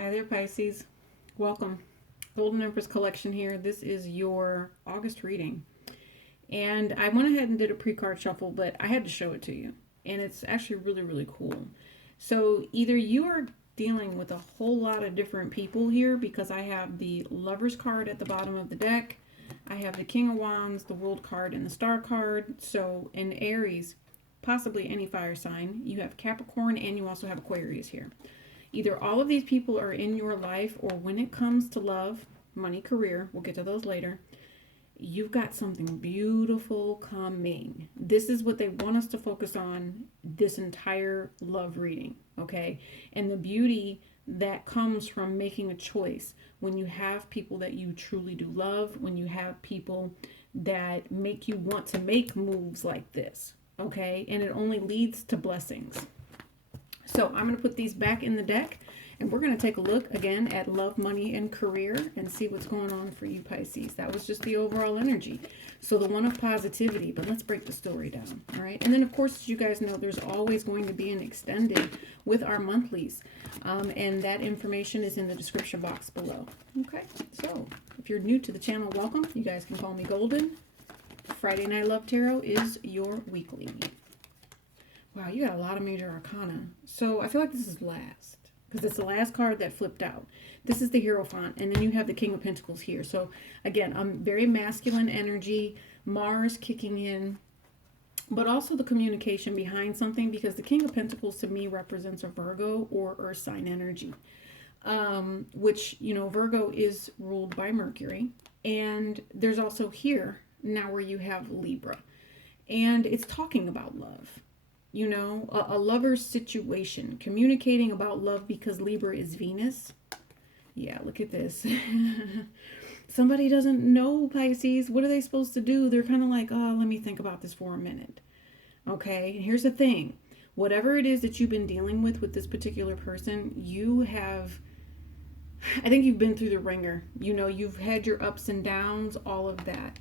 Hi there, Pisces. Welcome. Golden Empress collection here. This is your August reading. And I went ahead and did a pre-card shuffle, but I had to show it to you. And it's actually really, really cool. So either you are dealing with a whole lot of different people here because I have the Lovers card at the bottom of the deck. I have the King of Wands, the World card, and the Star card. So in Aries, possibly any fire sign, you have Capricorn and you also have Aquarius here. Either all of these people are in your life, or when it comes to love, money, career, we'll get to those later, you've got something beautiful coming. This is what they want us to focus on this entire love reading, okay? And the beauty that comes from making a choice when you have people that you truly do love, when you have people that make you want to make moves like this, okay? And it only leads to blessings. So I'm going to put these back in the deck, and we're going to take a look again at love, money, and career and see what's going on for you, Pisces. That was just the overall energy. So the one of positivity, but let's break the story down, all right? And then, of course, as you guys know, there's always going to be an extended with our monthlies, and that information is in the description box below. Okay, so if you're new to the channel, welcome. You guys can call me Golden. Friday Night Love Tarot is your weekly. Wow, you got a lot of major arcana. So I feel like this is last, because it's the last card that flipped out. This is the Hierophant, and then you have the King of Pentacles here. So again, very masculine energy, Mars kicking in, but also the communication behind something, because the King of Pentacles to me represents a Virgo or Earth sign energy, which, you know, Virgo is ruled by Mercury. And there's also here now where you have Libra, and it's talking about love. You know, a lover's situation, communicating about love, because Libra is Venus. Yeah, look at this. Somebody doesn't know, Pisces. What are they supposed to do? They're kind of like, oh, let me think about this for a minute. Okay, here's the thing. Whatever it is that you've been dealing with this particular person, you have, I think you've been through the ringer. You know, you've had your ups and downs, all of that.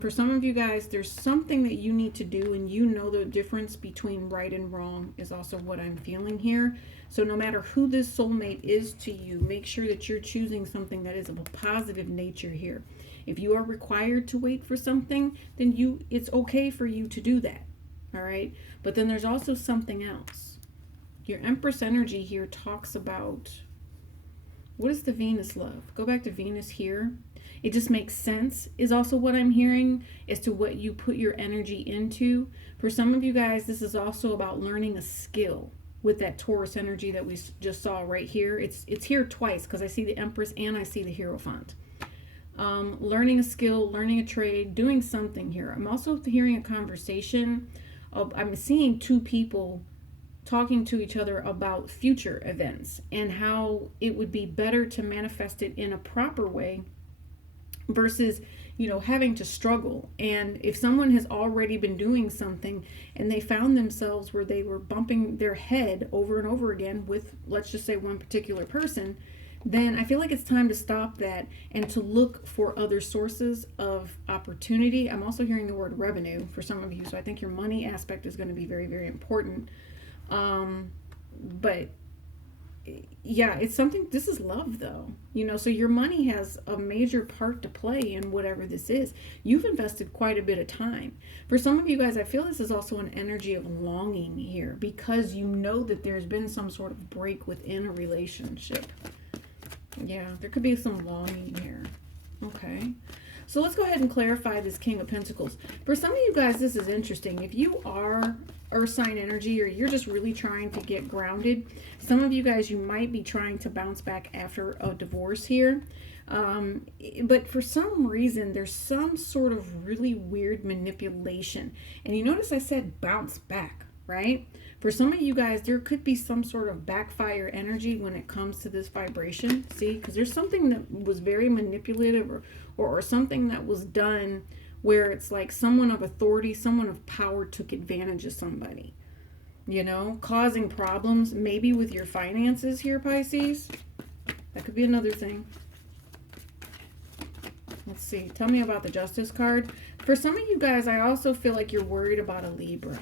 For some of you guys, there's something that you need to do, and you know the difference between right and wrong is also what I'm feeling here. So no matter who this soulmate is to you, make sure that you're choosing something that is of a positive nature here. If you are required to wait for something, then it's okay for you to do that. All right. But then there's also something else. Your Empress energy here talks about, what is the Venus love? Go back to Venus here. It just makes sense is also what I'm hearing as to what you put your energy into. For some of you guys, this is also about learning a skill with that Taurus energy that we just saw right here. It's here twice because I see the Empress and I see the Hierophant. Learning a skill, learning a trade, doing something here. I'm also hearing a conversation. I'm seeing two people talking to each other about future events and how it would be better to manifest it in a proper way versus, you know, having to struggle. And if someone has already been doing something and they found themselves where they were bumping their head over and over again with, let's just say, one particular person, then I feel like it's time to stop that and to look for other sources of opportunity. I'm also hearing the word revenue for some of you, so I think your money aspect is going to be very, very important. But yeah, it's something, this is love though, you know, so your money has a major part to play in whatever this is. You've invested quite a bit of time. For some of you guys, I feel this is also an energy of longing here, because you know that there's been some sort of break within a relationship. Yeah, there could be some longing here. Okay. So let's go ahead and clarify this King of Pentacles. For some of you guys, this is interesting. If you are Earth sign energy, or you're just really trying to get grounded, some of you guys, you might be trying to bounce back after a divorce here. But for some reason, there's some sort of really weird manipulation. And you notice I said bounce back, right? For some of you guys, there could be some sort of backfire energy when it comes to this vibration. See, because there's something that was very manipulative, or something that was done where it's like someone of authority, someone of power took advantage of somebody, you know, causing problems maybe with your finances here, Pisces. That could be another thing. Let's see. Tell me about the Justice card. For some of you guys, I also feel like you're worried about a Libra.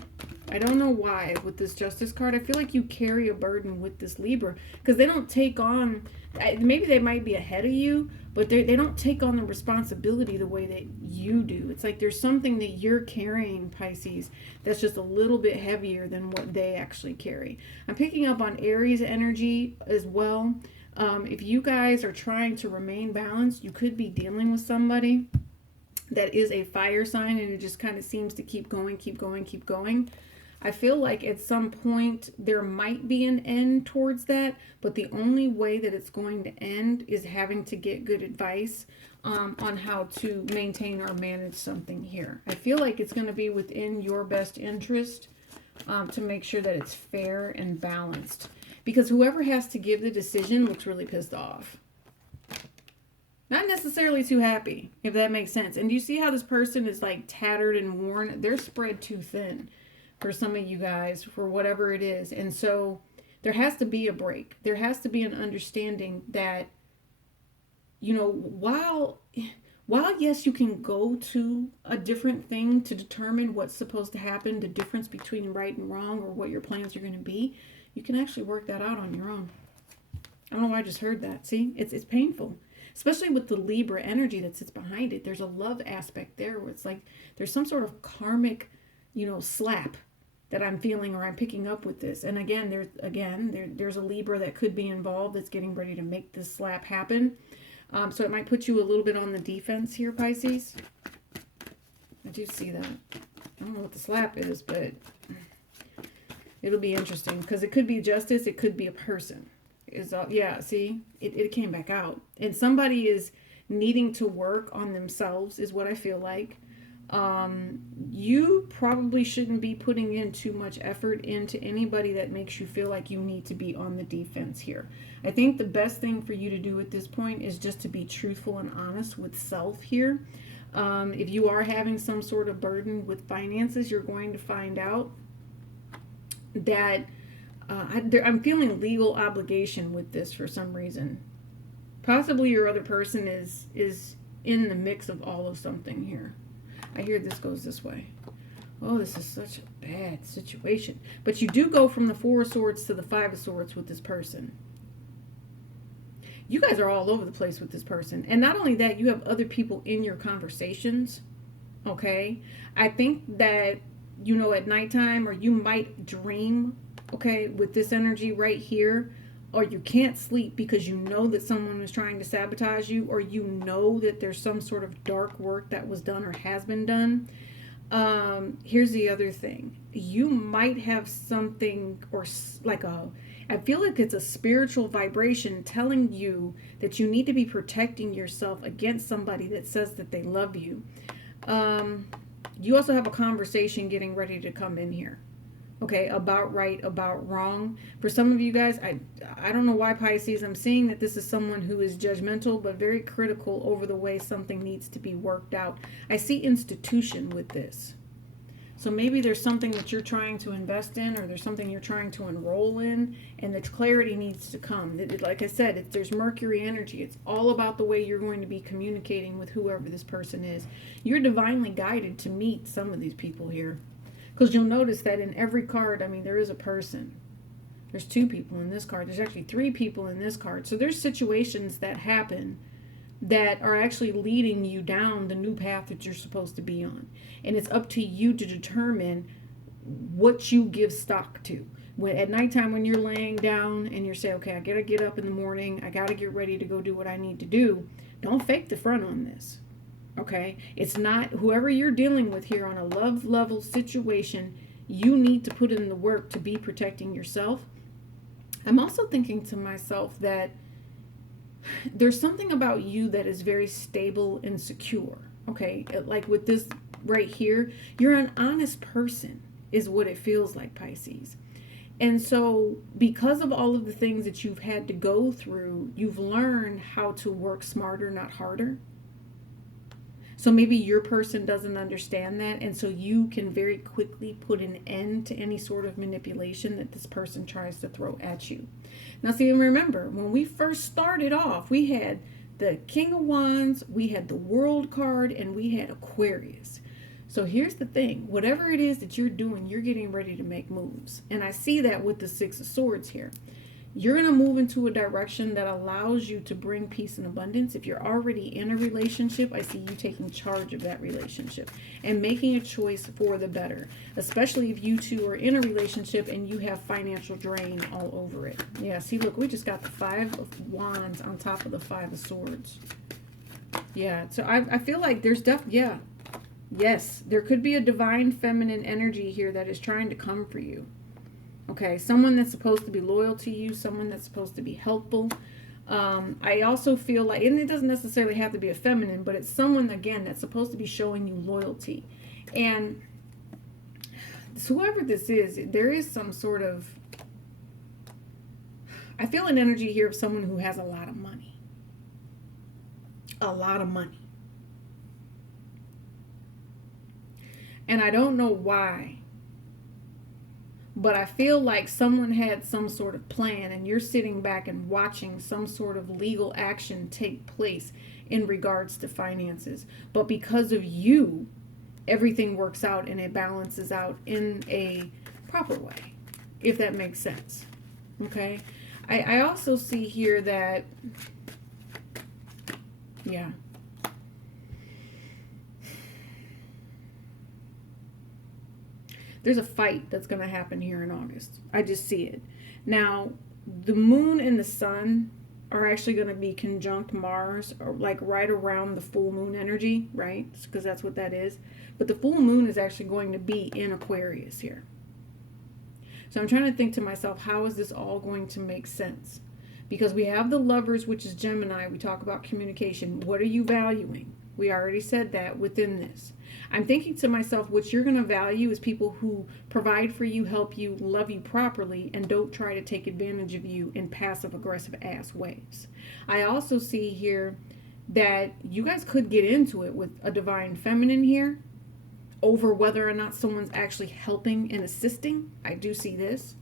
I don't know why with this Justice card. I feel like you carry a burden with this Libra because they don't take on, maybe they might be ahead of you, but they don't take on the responsibility the way that you do. It's like there's something that you're carrying, Pisces, that's just a little bit heavier than what they actually carry. I'm picking up on Aries energy as well. If you guys are trying to remain balanced, you could be dealing with somebody that is a fire sign and it just kind of seems to keep going, keep going, keep going. I feel like at some point there might be an end towards that, but the only way that it's going to end is having to get good advice on how to maintain or manage something here. I feel like it's going to be within your best interest to make sure that it's fair and balanced, because whoever has to give the decision looks really pissed off. Not necessarily too happy, if that makes sense. And do you see how this person is like tattered and worn? They're spread too thin for some of you guys, for whatever it is. And so there has to be a break. There has to be an understanding that, you know, while yes, you can go to a different thing to determine what's supposed to happen, the difference between right and wrong, or what your plans are going to be, you can actually work that out on your own. I don't know why I just heard that. See, it's painful. Especially with the Libra energy that sits behind it. There's a love aspect there where it's like there's some sort of karmic, you know, slap that I'm feeling or I'm picking up with this. And again, there's a Libra that could be involved that's getting ready to make this slap happen. So it might put you a little bit on the defense here, Pisces. I do see that. I don't know what the slap is, but it'll be interesting because it could be justice. It could be a person. Yeah, see, it came back out. And somebody is needing to work on themselves is what I feel like. You probably shouldn't be putting in too much effort into anybody that makes you feel like you need to be on the defense here. I think the best thing for you to do at this point is just to be truthful and honest with self here. If you are having some sort of burden with finances, you're going to find out that I'm feeling legal obligation with this for some reason. Possibly your other person is in the mix of all of something here. I hear this goes this way. Oh, this is such a bad situation. But you do go from the Four of Swords to the Five of Swords with this person. You guys are all over the place with this person. And not only that, you have other people in your conversations. Okay? I think that, you know, at nighttime, or you might dream, okay, with this energy right here, or you can't sleep because you know that someone was trying to sabotage you, or you know that there's some sort of dark work that was done or has been done. Here's the other thing. You might have something, or like I feel like it's a spiritual vibration telling you that you need to be protecting yourself against somebody that says that they love you. You also have a conversation getting ready to come in here. Okay, about right, about wrong. For some of you guys, I don't know why, Pisces, I'm seeing that this is someone who is judgmental, but very critical over the way something needs to be worked out. I see institution with this. So maybe there's something that you're trying to invest in, or there's something you're trying to enroll in, and the clarity needs to come. Like I said, there's Mercury energy. It's all about the way you're going to be communicating with whoever this person is. You're divinely guided to meet some of these people here. Because you'll notice that in every card, I mean, there is a person. There's two people in this card. There's actually three people in this card. So there's situations that happen that are actually leading you down the new path that you're supposed to be on. And it's up to you to determine what you give stock to. When at nighttime, when you're laying down and you're saying, okay, I got to get up in the morning. I got to get ready to go do what I need to do. Don't fake the front on this. Okay, it's not whoever you're dealing with here on a love level situation. You need to put in the work to be protecting yourself. I'm also thinking to myself that there's something about you that is very stable and secure. Okay, like with this right here, you're an honest person is what it feels like, Pisces. And so because of all of the things that you've had to go through, you've learned how to work smarter, not harder. So maybe your person doesn't understand that, and so you can very quickly put an end to any sort of manipulation that this person tries to throw at you. Now, see, and remember, when we first started off, we had the King of Wands, we had the World card, and we had Aquarius. So here's the thing. Whatever it is that you're doing, you're getting ready to make moves. And I see that with the Six of Swords here. You're going to move into a direction that allows you to bring peace and abundance. If you're already in a relationship, I see you taking charge of that relationship and making a choice for the better, especially if you two are in a relationship and you have financial drain all over it. Yeah, see, look, we just got the Five of Wands on top of the Five of Swords. Yeah, so I feel like there's yes, there could be a divine feminine energy here that is trying to come for you. Okay, someone that's supposed to be loyal to you, someone that's supposed to be helpful. I also feel like, and it doesn't necessarily have to be a feminine, but it's someone, again, that's supposed to be showing you loyalty. And whoever this is, there is some sort of, I feel an energy here of someone who has a lot of money. A lot of money. And I don't know why, but I feel like someone had some sort of plan and you're sitting back and watching some sort of legal action take place in regards to finances. But because of you, everything works out and it balances out in a proper way, if that makes sense. Okay? I also see here that, yeah. There's a fight that's going to happen here in August. I just see it. Now, the moon and the sun are actually going to be conjunct Mars, or like right around the full moon energy, right? Because that's what that is. But the full moon is actually going to be in Aquarius here. So I'm trying to think to myself, how is this all going to make sense? Because we have the Lovers, which is Gemini. We talk about communication. What are you valuing? We already said that within this. I'm thinking to myself, what you're going to value is people who provide for you, help you, love you properly, and don't try to take advantage of you in passive-aggressive ass ways. I also see here that you guys could get into it with a divine feminine here over whether or not someone's actually helping and assisting. I do see this.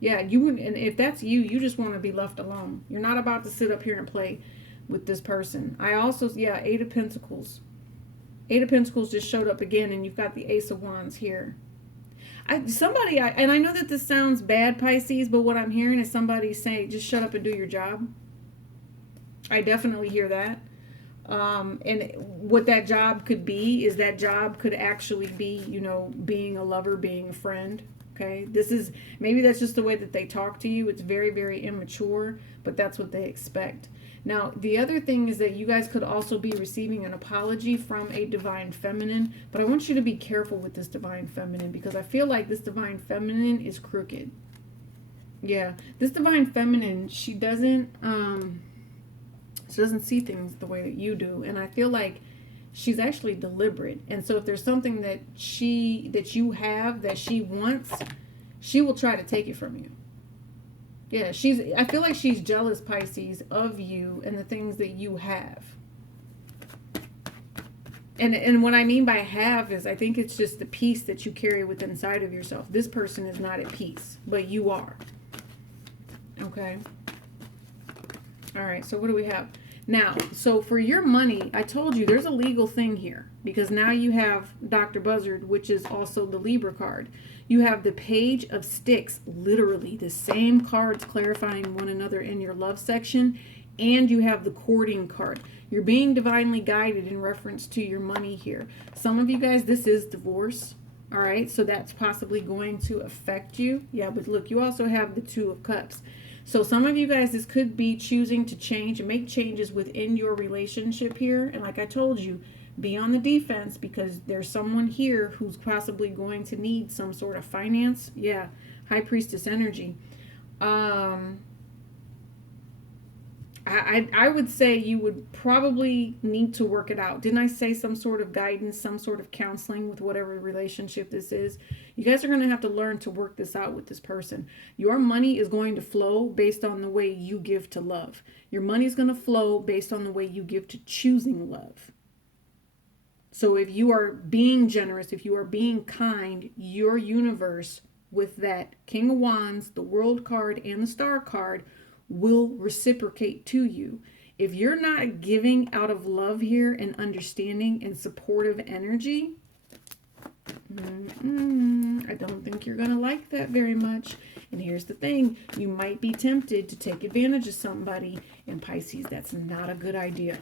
Yeah, and if that's you, you just want to be left alone. You're not about to sit up here and play with this person. I also, yeah, Eight of Pentacles. Eight of Pentacles just showed up again, and you've got the Ace of Wands here. And I know that this sounds bad, Pisces, but what I'm hearing is somebody saying, just shut up and do your job. I definitely hear that. And what that job could be is that job could actually be, you know, being a lover, being a friend. Okay, maybe that's just the way that they talk to you. It's very, very immature, but that's what they expect. Now, the other thing is that you guys could also be receiving an apology from a divine feminine, but I want you to be careful with this divine feminine because I feel like this divine feminine is crooked. Yeah, this divine feminine, she doesn't see things the way that you do, and I feel like she's actually deliberate. And so if there's something that you have that she wants, she will try to take it from you. Yeah, I feel like she's jealous, Pisces, of you and the things that you have. And what I mean by have is I think it's just the peace that you carry within inside of yourself. This person is not at peace, but you are. Okay? All right, so what do we have? Now, so for your money, I told you there's a legal thing here because now you have Dr. Buzzard, which is also the Libra card. You have the Page of Sticks, literally the same cards clarifying one another in your love section, and you have the courting card. You're being divinely guided in reference to your money here. Some of you guys, this is divorce, all right? So that's possibly going to affect you. Yeah, but look, you also have the Two of Cups. So some of you guys, this could be choosing to change and make changes within your relationship here. And like I told you, be on the defense because there's someone here who's possibly going to need some sort of finance. Yeah, High Priestess energy. I would say you would probably need to work it out. Didn't I say some sort of guidance, some sort of counseling with whatever relationship this is? You guys are going to have to learn to work this out with this person. Your money is going to flow based on the way you give to love. Your money is going to flow based on the way you give to choosing love. So if you are being generous, if you are being kind, your universe with that King of Wands, the World card, and the Star card will reciprocate to you. If you're not giving out of love here and understanding and supportive energy, I don't think you're going to like that very much. And here's the thing. You might be tempted to take advantage of somebody. And Pisces, that's not a good idea.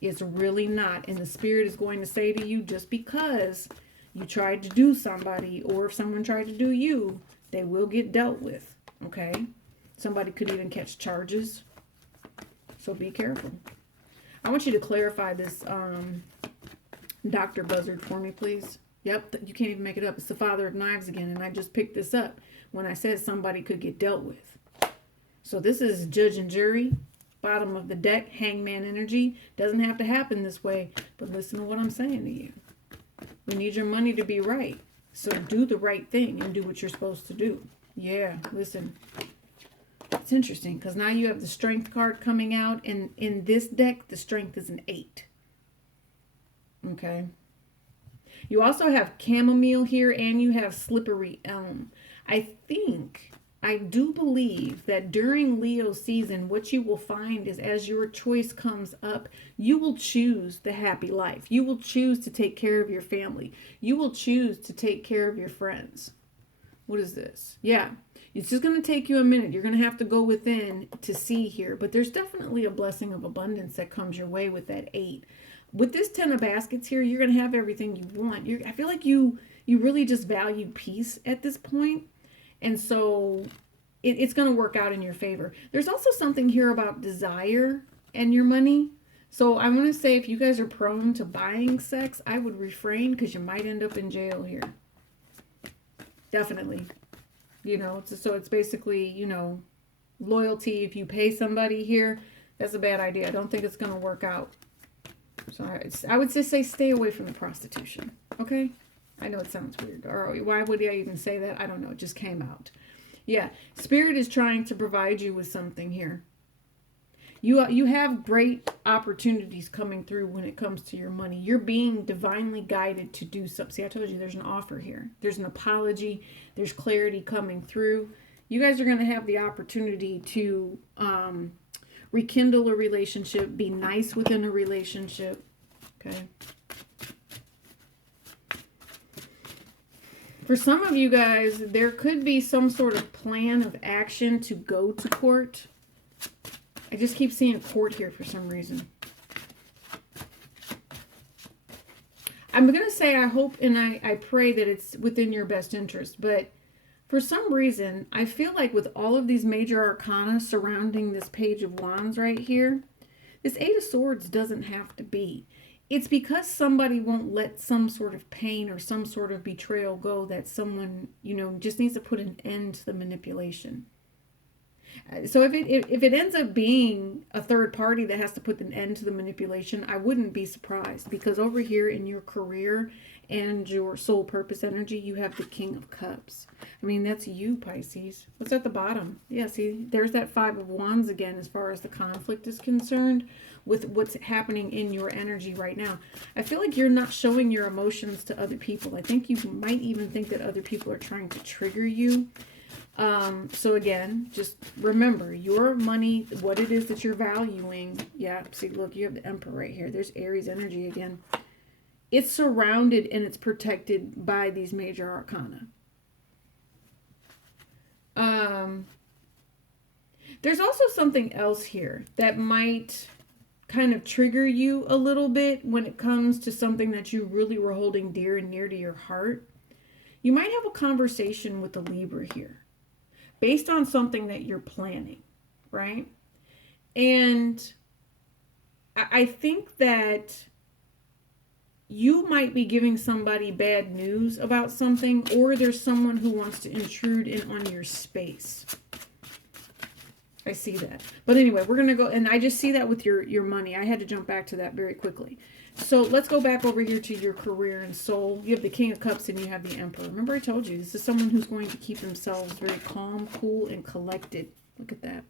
It's really not. And the spirit is going to say to you, just because you tried to do somebody, or if someone tried to do you, they will get dealt with. Okay? Somebody could even catch charges. So be careful. I want you to clarify this Dr. Buzzard for me, please. Yep, you can't even make it up. It's the Father of Knives again. And I just picked this up when I said somebody could get dealt with. So this is judge and jury. Bottom of the deck, hangman energy. Doesn't have to happen this way, but listen to what I'm saying to you. We need your money to be right. So do the right thing and do what you're supposed to do. Yeah, listen. It's interesting because now you have the Strength card coming out, and in this deck, the Strength is an 8. Okay. You also have chamomile here, and you have slippery elm. I do believe that during Leo season, what you will find is as your choice comes up, you will choose the happy life. You will choose to take care of your family. You will choose to take care of your friends. What is this? Yeah, it's just going to take you a minute. You're going to have to go within to see here, but there's definitely a blessing of abundance that comes your way with that 8. With this 10 of baskets here, you're going to have everything you want. I feel like you really just value peace at this point. And so it's going to work out in your favor. There's also something here about desire and your money. So I want to say if you guys are prone to buying sex, I would refrain because you might end up in jail here. Definitely. You know, so it's basically, you know, loyalty. If you pay somebody here, that's a bad idea. I don't think it's going to work out. So I would just say stay away from the prostitution. Okay? I know it sounds weird. Or why would I even say that? I don't know. It just came out. Yeah. Spirit is trying to provide you with something here. You have great opportunities coming through when it comes to your money. You're being divinely guided to do something. See, I told you there's an offer here. There's an apology. There's clarity coming through. You guys are going to have the opportunity to rekindle a relationship, be nice within a relationship. Okay. For some of you guys, there could be some sort of plan of action to go to court. I just keep seeing court here for some reason. I'm going to say I hope and I pray that it's within your best interest. But for some reason, I feel like with all of these major arcana surrounding this Page of Wands right here, this 8 of Swords doesn't have to be. It's because somebody won't let some sort of pain or some sort of betrayal go that someone, you know, just needs to put an end to the manipulation. So if it ends up being a third party that has to put an end to the manipulation, I wouldn't be surprised, because over here in your career and your soul purpose energy, you have the King of Cups. I mean, that's you, Pisces. What's at the bottom? Yeah, see, there's that 5 of Wands again as far as the conflict is concerned with what's happening in your energy right now. I feel like you're not showing your emotions to other people. I think you might even think that other people are trying to trigger you. So again, just remember your money, what it is that you're valuing. Yeah, see, look, you have the Emperor right here. There's Aries energy again. It's surrounded and it's protected by these major arcana. There's also something else here that might kind of trigger you a little bit when it comes to something that you really were holding dear and near to your heart. You might have a conversation with the Libra here based on something that you're planning, right? And I think that you might be giving somebody bad news about something, or there's someone who wants to intrude in on your space. I see that. But anyway, we're going to go, and I just see that with your money. I had to jump back to that very quickly. So let's go back over here to your career and soul. You have the King of Cups and you have the Emperor. Remember I told you, this is someone who's going to keep themselves very calm, cool, and collected. Look at that.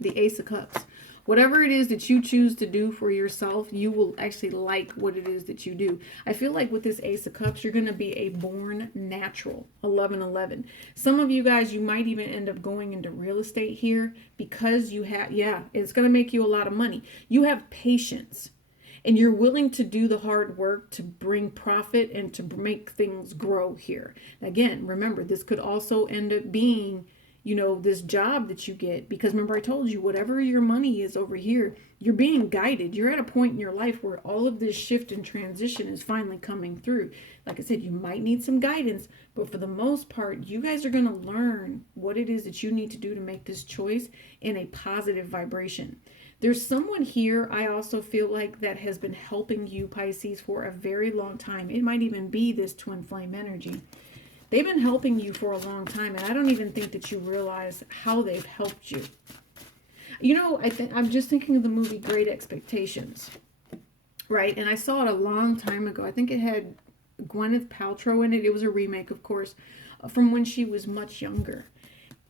The Ace of Cups. Whatever it is that you choose to do for yourself, you will actually like what it is that you do. I feel like with this Ace of Cups, you're going to be a born natural. 11-11. Some of you guys, you might even end up going into real estate here because you have, yeah, it's going to make you a lot of money. You have patience. and you're willing to do the hard work to bring profit and to make things grow here. Again, remember, this could also end up being, this job that you get, because remember I told you, whatever your money is over here, you're being guided. You're at a point in your life where all of this shift and transition is finally coming through. Like I said, you might need some guidance, but for the most part, you guys are going to learn what it is that you need to do to make this choice in a positive vibration. There's someone here, I also feel like, that has been helping you, Pisces, for a very long time. It might even be this twin flame energy. They've been helping you for a long time, and I don't even think that you realize how they've helped you. I'm just thinking of the movie Great Expectations, right? And I saw it a long time ago. I think it had Gwyneth Paltrow in it. It was a remake, of course, from when she was much younger.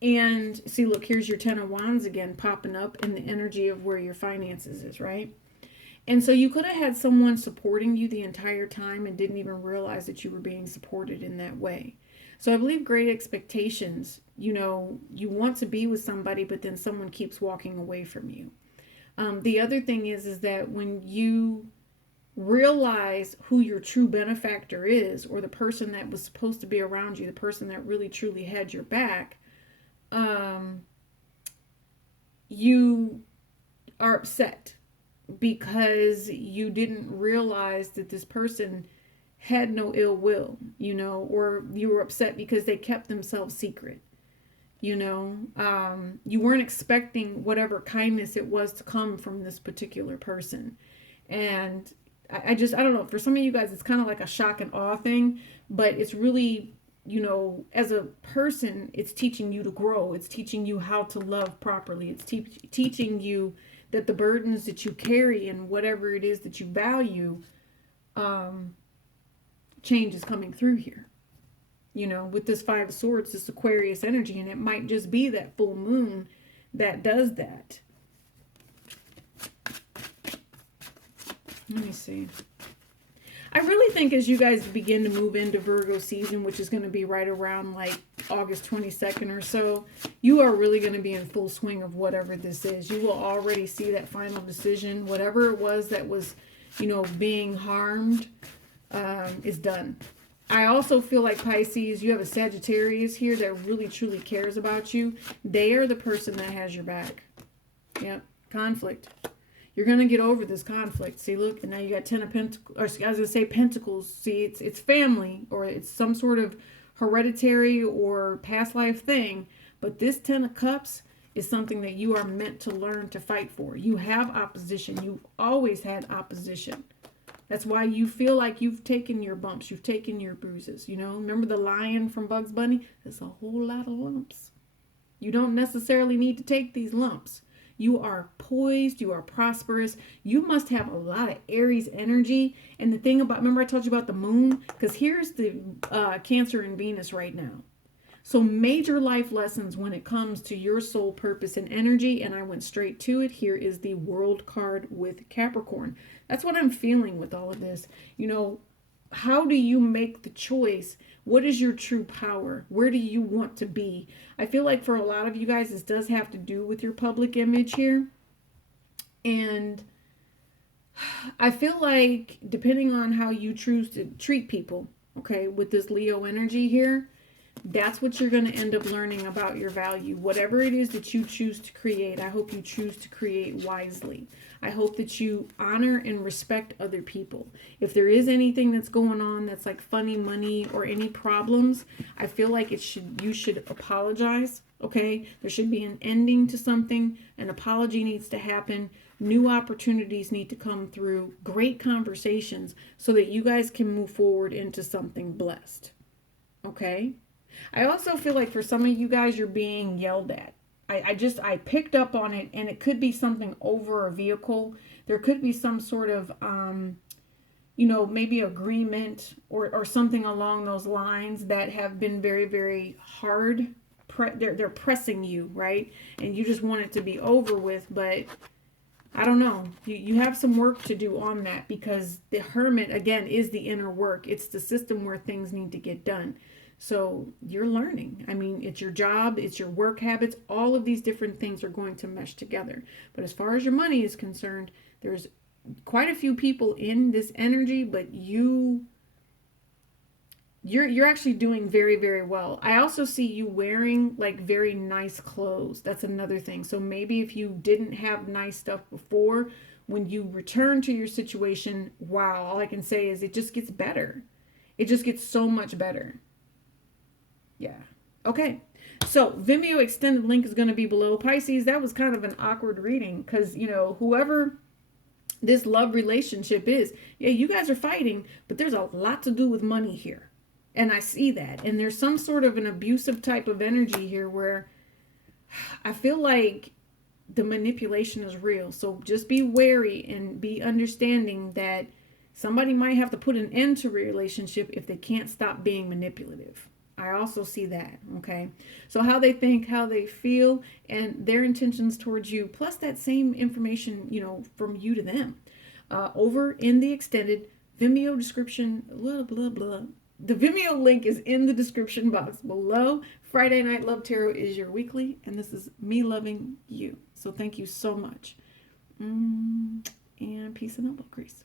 And see, look, here's your Ten of Wands again popping up in the energy of where your finances is, right? And so you could have had someone supporting you the entire time and didn't even realize that you were being supported in that way. So I believe Great Expectations, you want to be with somebody, but then someone keeps walking away from you. The other thing is that when you realize who your true benefactor is, or the person that was supposed to be around you, the person that really truly had your back, you are upset because you didn't realize that this person had no ill will, or you were upset because they kept themselves secret. You weren't expecting whatever kindness it was to come from this particular person. And I don't know, for some of you guys, it's kind of like a shock and awe thing, but it's really, as a person, it's teaching you to grow. It's teaching you how to love properly. It's teaching you that the burdens that you carry and whatever it is that you value, change is coming through here. With this Five of Swords, this Aquarius energy, and it might just be that full moon that does that. Let me see. I really think as you guys begin to move into Virgo season, which is going to be right around like August 22nd or so, you are really going to be in full swing of whatever this is. You will already see that final decision. Whatever it was that was, being harmed is done. I also feel like, Pisces, you have a Sagittarius here that really truly cares about you. They are the person that has your back. Yep. Conflict. You're going to get over this conflict. See, look, and now you got Ten of Pentacles, or I was going to say Pentacles. See, it's family, or it's some sort of hereditary or past life thing. But this Ten of Cups is something that you are meant to learn to fight for. You have opposition. You've always had opposition. That's why you feel like you've taken your bumps. You've taken your bruises. Remember the lion from Bugs Bunny? There's a whole lot of lumps. You don't necessarily need to take these lumps. You are poised. You are prosperous. You must have a lot of Aries energy. And the thing about, remember I told you about the moon? Because here's the Cancer and Venus right now. So major life lessons when it comes to your soul purpose and energy. And I went straight to it. Here is the World card with Capricorn. That's what I'm feeling with all of this. How do you make the choice? What is your true power? Where do you want to be? I feel like for a lot of you guys, this does have to do with your public image here. And I feel like depending on how you choose to treat people, okay, with this Leo energy here, that's what you're going to end up learning about your value. Whatever it is that you choose to create, I hope you choose to create wisely. I hope that you honor and respect other people. If there is anything that's going on that's like funny money or any problems, I feel like you should apologize, okay? There should be an ending to something. An apology needs to happen. New opportunities need to come through. Great conversations so that you guys can move forward into something blessed, okay? I also feel like for some of you guys, you're being yelled at. I picked up on it, and it could be something over a vehicle. There could be some sort of, maybe agreement or something along those lines that have been very, very hard. They're pressing you, right? And you just want it to be over with, but I don't know. You have some work to do on that, because the Hermit, again, is the inner work. It's the system where things need to get done. So you're learning. I mean, it's your job, it's your work habits. All of these different things are going to mesh together. But as far as your money is concerned, there's quite a few people in this energy, but you're actually doing very, very well. I also see you wearing like very nice clothes. That's another thing. So maybe if you didn't have nice stuff before, when you return to your situation, wow, all I can say is it just gets better. It just gets so much better. Yeah. Okay. So Vimeo extended link is going to be below. Pisces, that was kind of an awkward reading because, you know, whoever this love relationship is, yeah, you guys are fighting, but there's a lot to do with money here. And I see that. And there's some sort of an abusive type of energy here where I feel like the manipulation is real. So just be wary and be understanding that somebody might have to put an end to a relationship if they can't stop being manipulative. I also see that, okay? So how they think, how they feel, and their intentions towards you, plus that same information, you know, from you to them. Over in the extended Vimeo description, blah, blah, blah. The Vimeo link is in the description box below. Friday Night Love Tarot is your weekly, and this is me loving you. So thank you so much. And peace and love, Grace.